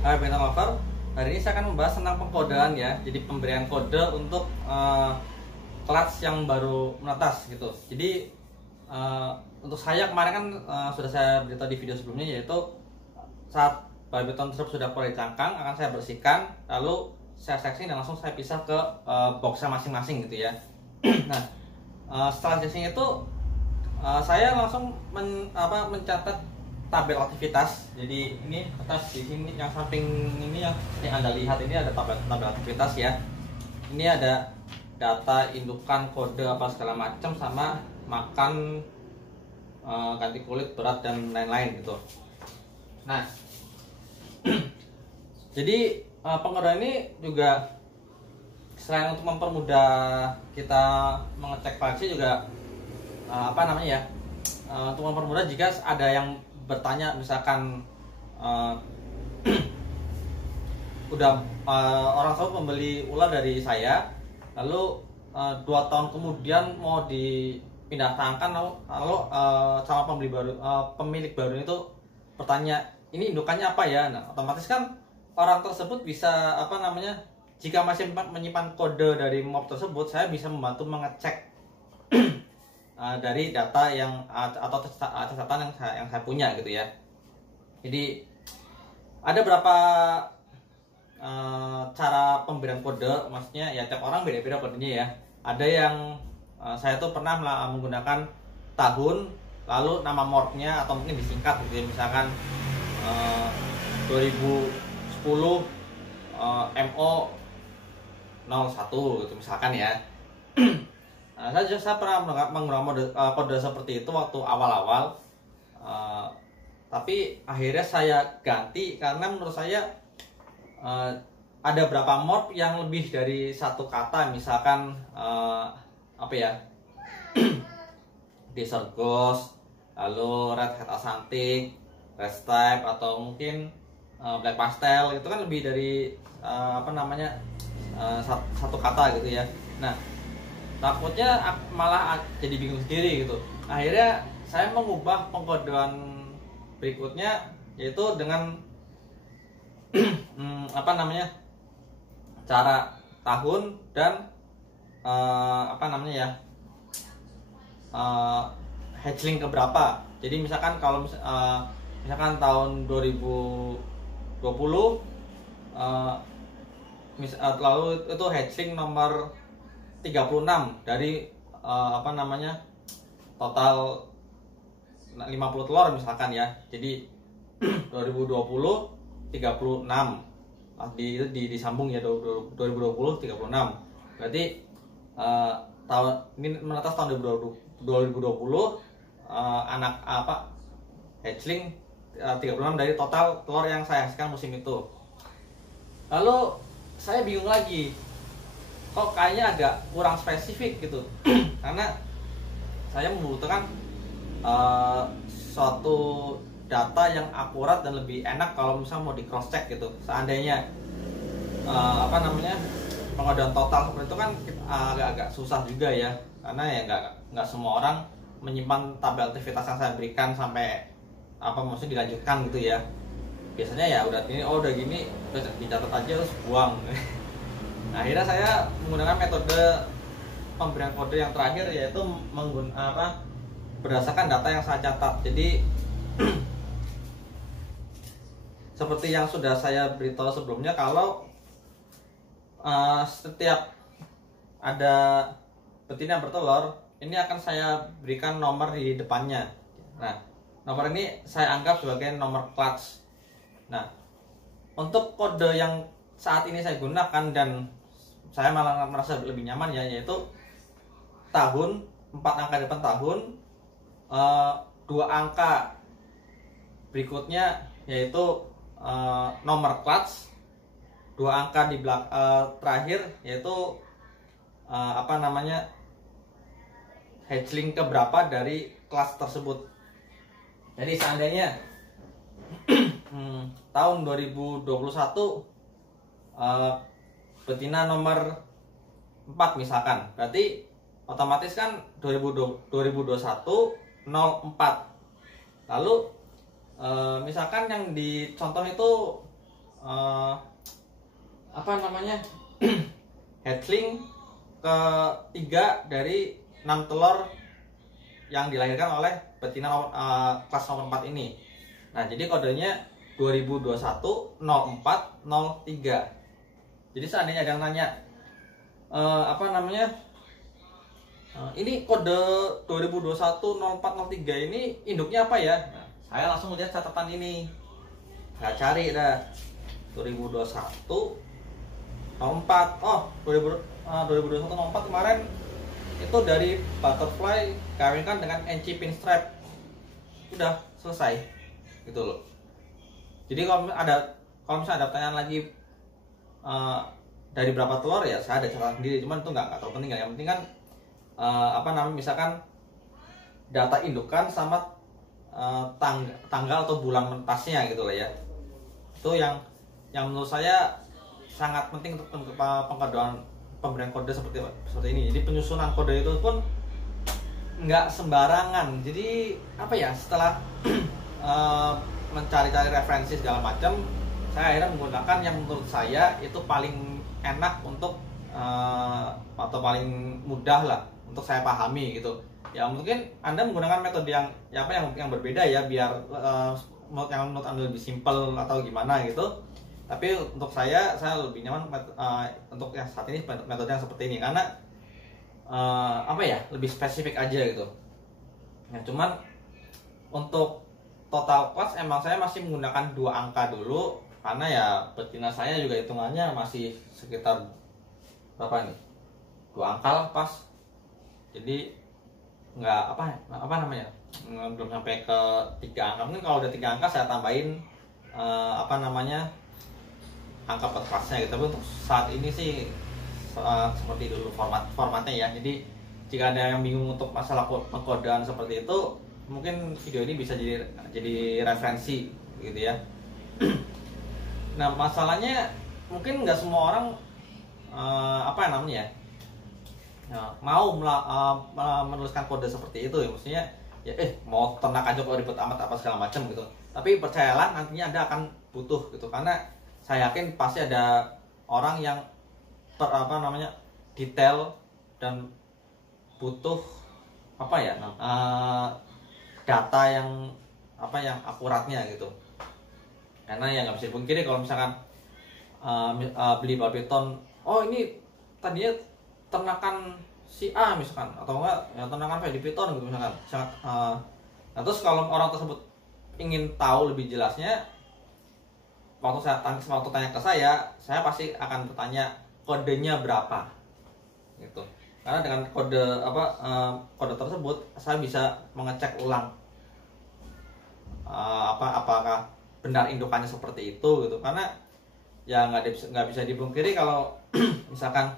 Hai Bintang Lover, hari ini saya akan membahas tentang pengkodean ya. Jadi pemberian kode untuk kelas yang baru menetas gitu. Jadi untuk saya kemarin kan sudah saya beritahu di video sebelumnya, yaitu saat baby beton tersebut sudah mulai cangkang akan saya bersihkan, lalu saya sectioning dan langsung saya pisah ke boxnya masing-masing gitu ya. Nah, setelah sectioning itu saya langsung mencatat tabel aktivitas. Jadi ini atas di sini yang samping ini yang Anda lihat ini ada tabel aktivitas ya. Ini ada data indukan, kode apa segala macam, sama makan, ganti kulit, berat dan lain-lain gitu. Nah, jadi pengkodean ini juga selain untuk mempermudah kita mengecek koleksi juga untuk mempermudah jika ada yang bertanya, misalkan orang tersebut membeli ular dari saya, lalu 2 tahun kemudian mau dipindahkan, lalu sama pemilik baru itu bertanya, ini indukannya apa ya? Nah, otomatis kan orang tersebut bisa jika masih menyimpan kode dari mob tersebut, saya bisa membantu mengecek dari data atau catatan yang saya punya gitu ya. Jadi ada berapa cara pemberian kode, maksudnya ya tiap orang beda-beda kodenya ya. Ada yang saya tuh pernah menggunakan tahun, lalu nama morphnya atau mungkin disingkat gitu ya, misalkan 2010 MO 01 gitu misalkan ya. Saya pernah menggunakan kode seperti itu waktu awal-awal, tapi akhirnya saya ganti karena menurut saya ada beberapa morph yang lebih dari satu kata, misalkan Desert Ghost, lalu Red Head Asantic, Red Stripe, atau mungkin Black Pastel, itu kan lebih dari satu kata gitu ya. Nah, takutnya malah jadi bingung sendiri gitu. Akhirnya saya mengubah pengkodean berikutnya, yaitu dengan cara tahun dan hatchling keberapa. Jadi misalkan kalau misalkan tahun 2020 lalu itu hatchling nomor 36 dari total 50 telur misalkan ya. Jadi 2020 36 disambung ya, 2020 36. Berarti tahun ini menetas tahun 2020, hatchling 36 dari total telur yang saya hasilkan musim itu. Lalu saya bingung lagi, kok kayaknya agak kurang spesifik gitu. Karena saya membutuhkan suatu data yang akurat dan lebih enak kalau misalnya mau di cross check gitu. Seandainya pengodean total seperti itu kan agak-agak susah juga ya, karena ya nggak semua orang menyimpan tabel aktivitas yang saya berikan sampai maksudnya dilanjutkan gitu ya. Biasanya ya udah gini udah dicatat aja terus buang. Nah, akhirnya saya menggunakan metode pemberian kode yang terakhir, yaitu berdasarkan data yang saya catat. Jadi seperti yang sudah saya beritahu sebelumnya, kalau setiap ada betina bertelur, ini akan saya berikan nomor di depannya. Nah, nomor ini saya anggap sebagai nomor clutch. Nah, untuk kode yang saat ini saya gunakan dan saya malah merasa lebih nyaman ya, yaitu tahun, 4 angka depan tahun, 2 angka berikutnya yaitu nomor clutch, 2 angka di terakhir yaitu hatchling keberapa dari kelas tersebut. Jadi seandainya tahun 2021 betina nomor 4 misalkan, berarti otomatis kan 2021 04. Lalu misalkan yang di contoh itu apa namanya hatchling ketiga dari 6 telur yang dilahirkan oleh betina kelas nomor 4 ini. Nah, jadi kodenya 2021-04-03. Jadi seandainya ada yang nanya apa namanya ini kode 2021-04-03 ini induknya apa ya? Nah, saya langsung lihat catatan ini. Saya cari dah 2021-04. Oh, 2021-04 kemarin itu dari butterfly kawinkan dengan NC pinstripe. Udah selesai. Gitu loh. Jadi kalau misalnya ada pertanyaan lagi dari berapa telur, ya saya ada catatan sendiri, cuman itu nggak terlalu penting ya. Yang penting kan apa namanya, misalkan data indukan sama tanggal atau bulan menetasnya gitu lah ya. Itu yang menurut saya sangat penting untuk pemberian kode seperti ini. Jadi penyusunan kode itu pun nggak sembarangan. Jadi apa ya, setelah mencari-cari referensi segala macam, saya akhirnya menggunakan yang menurut saya itu paling enak untuk atau paling mudah lah untuk saya pahami gitu. Ya mungkin Anda menggunakan metode yang berbeda ya, biar menurut Anda lebih simpel atau gimana gitu. Tapi untuk saya lebih nyaman untuk yang saat ini metode yang seperti ini, karena apa ya, lebih spesifik aja gitu. Ya cuman untuk total kelas emang saya masih menggunakan 2 angka dulu, karena ya betina saya juga hitungannya masih sekitar berapa nih, 2 angka lah pas. Jadi nggak apa namanya, belum sampai ke 3 angka. Mungkin kalau udah 3 angka saya tambahin apa namanya, angka per kelasnya gitu. Tapi untuk saat ini sih seperti dulu formatnya ya. Jadi jika ada yang bingung untuk masalah pengkodean seperti itu, mungkin video ini bisa jadi referensi gitu ya. Nah, masalahnya mungkin nggak semua orang apa namanya ya, mau menuliskan kode seperti itu ya. Maksudnya ya mau ternak aja kok ribet amat apa segala macam gitu. Tapi percayalah, nantinya Anda akan butuh gitu, karena saya yakin pasti ada orang yang detail dan butuh apa ya, data yang akuratnya gitu. Karena ya nggak bisa dipungkiri kalau misalkan beli babi ton, oh ini tadinya ternakan si A misalkan, atau enggak ya ternakan Piton gitu misalkan. Nah, terus kalau orang tersebut ingin tahu lebih jelasnya, waktu tanya ke saya pasti akan bertanya kodenya berapa gitu. Karena dengan kode tersebut saya bisa mengecek ulang apakah benar indukannya seperti itu gitu. Karena ya nggak bisa dipungkiri kalau misalkan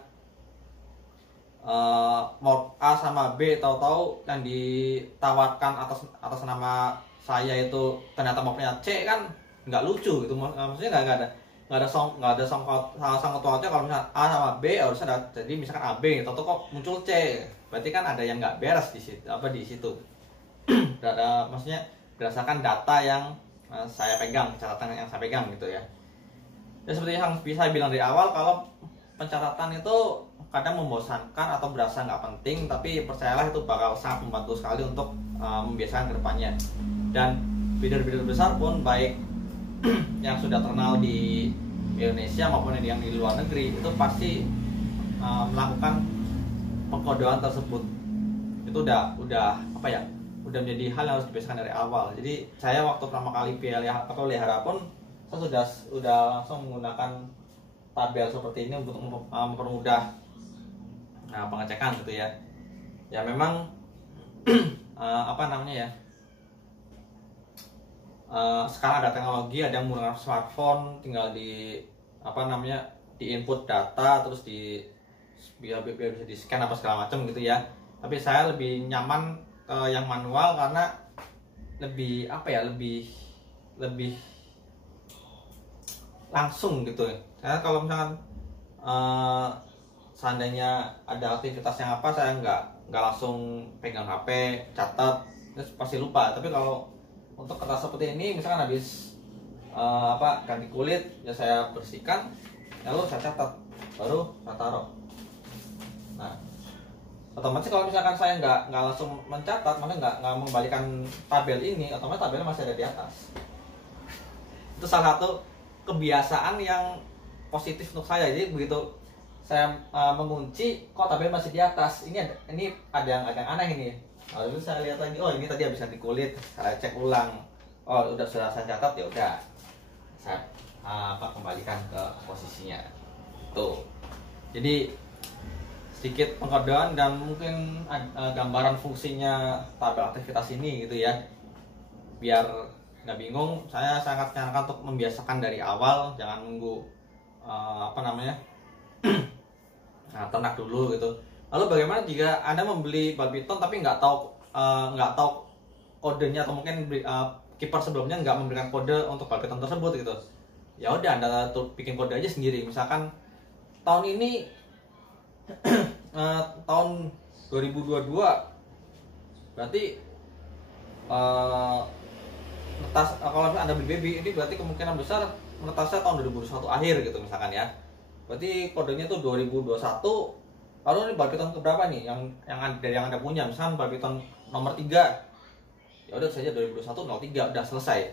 morp A sama B tahu-tahu yang ditawarkan atas nama saya itu ternyata morpnya C, kan nggak lucu gitu. Maksudnya nggak ada sangkut pautnya. Kalau misalnya A sama B harus ada, jadi misalkan AB atau kok muncul C, berarti kan ada yang nggak beres di situ. Maksudnya berdasarkan data yang saya pegang, catatan yang saya pegang gitu ya. Ya seperti yang bisa bilang dari awal, kalau pencatatan itu kadang membosankan atau berasa nggak penting, tapi percayalah itu bakal sangat membantu sekali untuk membiasakan kedepannya. Dan breeder-breeder besar pun, baik yang sudah terkenal di Indonesia maupun yang di luar negeri, itu pasti melakukan pengkodean tersebut. Itu udah menjadi hal yang harus dibiasakan dari awal. Jadi saya waktu pertama kali pelihara pun saya sudah langsung menggunakan tabel seperti ini untuk mempermudah pengecekan gitu ya. Ya memang sekarang ada teknologi, ada yang menggunakan smartphone, tinggal di input data, terus bisa di scan apa segala macam gitu ya. Tapi saya lebih nyaman yang manual, karena lebih lebih langsung gitu. Saya kalau misalkan seandainya ada aktivitas yang saya nggak langsung pegang HP, catat, terus pasti lupa. Tapi kalau untuk kertas seperti ini, misalkan habis ganti kulit ya saya bersihkan, lalu saya catat, baru saya taruh. Nah, otomatis kalau misalkan saya nggak langsung mencatat, maksudnya nggak mengembalikan tabel ini, otomatis tabelnya masih ada di atas. Itu salah satu kebiasaan yang positif untuk saya. Jadi begitu saya mengunci, kok tabel masih di atas, ini ada yang aneh ini. Lalu saya lihat lagi, oh ini tadi habis ganti kulit, saya cek ulang, oh sudah saya catat, ya udah saya kembalikan ke posisinya. Tuh, jadi sedikit pengkodean dan mungkin gambaran fungsinya tabel aktivitas ini gitu ya, biar nggak bingung. Saya sangat menyarankan untuk membiasakan dari awal, jangan nunggu ternak dulu gitu. Lalu bagaimana jika Anda membeli badminton tapi nggak tahu kodenya, atau mungkin kiper sebelumnya nggak memberikan kode untuk badminton tersebut gitu? Ya udah, Anda bikin kode aja sendiri. Misalkan tahun ini tahun 2022, berarti kalau Anda beli baby ini berarti kemungkinan besar menetasnya tahun 2021 akhir gitu misalkan ya. Berarti kodenya tuh 2021. Lalu ini badminton keberapa nih yang Anda punya? Misalkan badminton nomor 3. Ya udah saja 2021-03 udah selesai.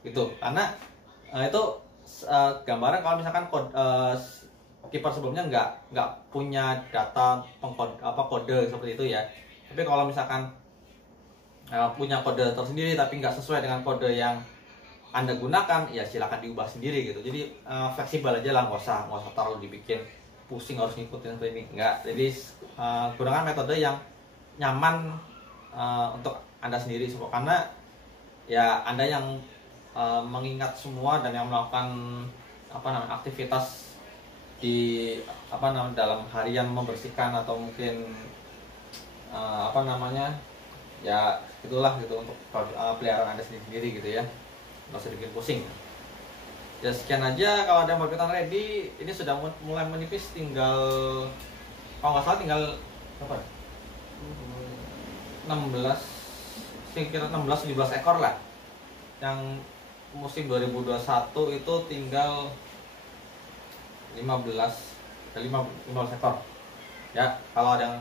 Gitu. Karena itu gambaran kalau misalkan kiper sebelumnya nggak punya data kode seperti itu ya. Tapi kalau misalkan punya kode tersendiri tapi nggak sesuai dengan kode yang Anda gunakan, ya silakan diubah sendiri gitu. Jadi fleksibel aja lah, nggak usah terlalu dibikin pusing harus ngikutin seperti ini. Enggak. Jadi gunakan metode yang nyaman untuk Anda sendiri, karena ya Anda yang mengingat semua dan yang melakukan aktivitas di dalam harian, membersihkan atau mungkin ya itulah gitu untuk peliharaan Anda sendiri gitu ya, nggak usah dibikin pusing. Ya sekian aja. Kalau ada badminton ready, ini sudah mulai menipis, tinggal kalau nggak salah tinggal berapa? 16, kira 16-17 ekor lah. Yang musim 2021 itu tinggal 15 ekor. Ya, kalau ada yang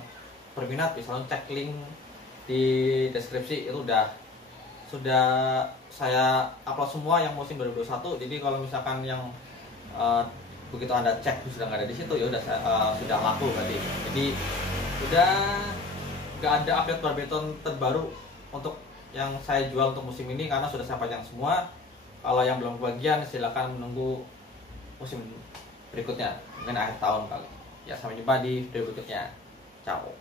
berminat bisa cek link di deskripsi, itu sudah saya upload semua yang musim 2021. Jadi kalau misalkan yang begitu Anda cek sudah nggak ada di situ, ya udah sudah laku berarti. Jadi udah nggak ada update badminton terbaru untuk yang saya jual untuk musim ini, karena sudah saya pajang semua. Kalau yang belum kebagian silakan menunggu musim berikutnya, mungkin akhir tahun kali. Ya, sampai jumpa di video berikutnya. Ciao.